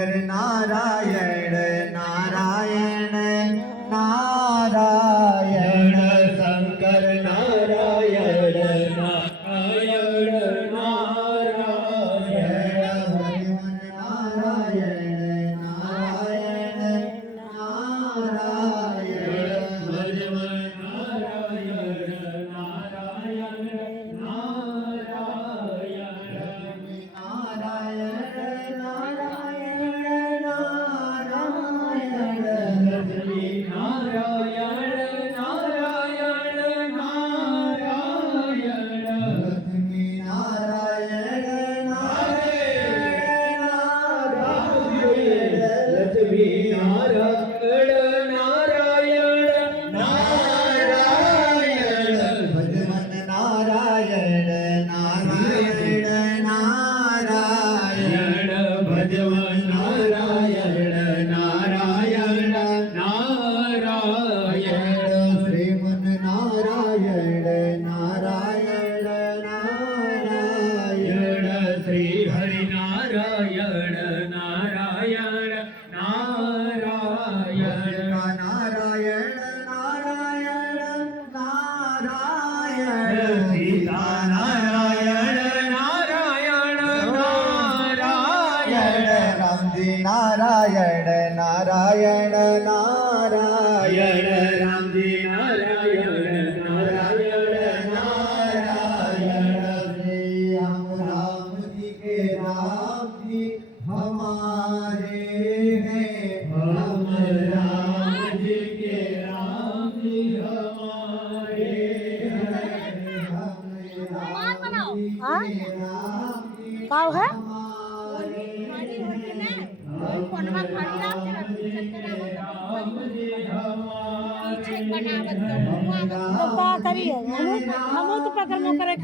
शंकर नारायण नारायण नारायण शंकर नारायण नारायण नारायण भगवान नारायण नारायण नारायण भगवान नारायण नारायण श्री हरि नारायण नारायण नारायण नारायण नारायण नारायण सीता नारायण नारायण नारायण राम जी नारायण नारायण नारायण राम जी नारायण नारायण नारायण श्री राम जी के राम जी हमारे हैं हम राम जी के राम जी हमारे हैं हम राम जी के राम जी पाव है पप्पा करिए हम तो पकड़ में करे